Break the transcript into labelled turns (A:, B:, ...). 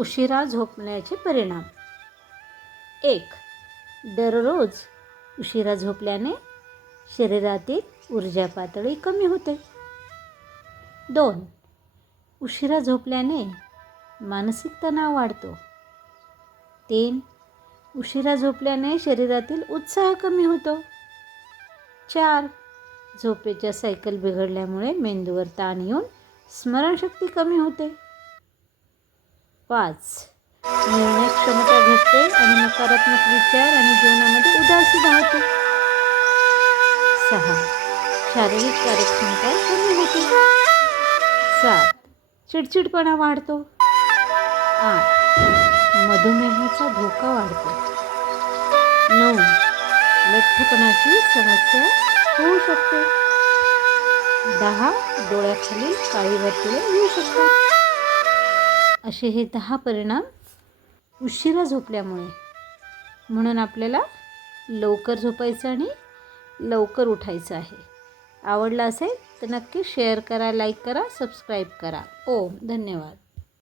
A: उशिरा झोपण्याचे परिणाम. एक दररोज उशिरा झोपल्याने शरीरातील ऊर्जा पातळी कमी होते. दोन उशिरा झोपल्याने मानसिक तणाव वाढतो. तीन उशिरा झोपल्याने शरीरातील उत्साह कमी होतो. चार झोपेच्या सायकल बिघडल्यामुळे मेंदूवर ताण येऊन स्मरणशक्ती कमी होते. पाच. निर्णय क्षमता घटते आणि नकारात्मक विचार आणि जीवनामध्ये उदासी राहते सहा. शारीरिक कार्यक्षमता कमी होते. सात. चिडचिडपणा वाढतो. आठ. मधुमेहाचा धोका वाढतो. नऊ. लठ्ठपणाची समस्या होऊ शकते. दहा. डोळ्याखाली काळी वर्तुळे येऊ शकतात. असे हे दहा परिणाम उशिरा झोपल्यामुळे. म्हणून आपल्याला लवकर झोपायचं आणि लवकर उठायचं आहे. आवडलं असेल तर नक्की शेअर करा लाईक करा सबस्क्राईब करा. ओम धन्यवाद.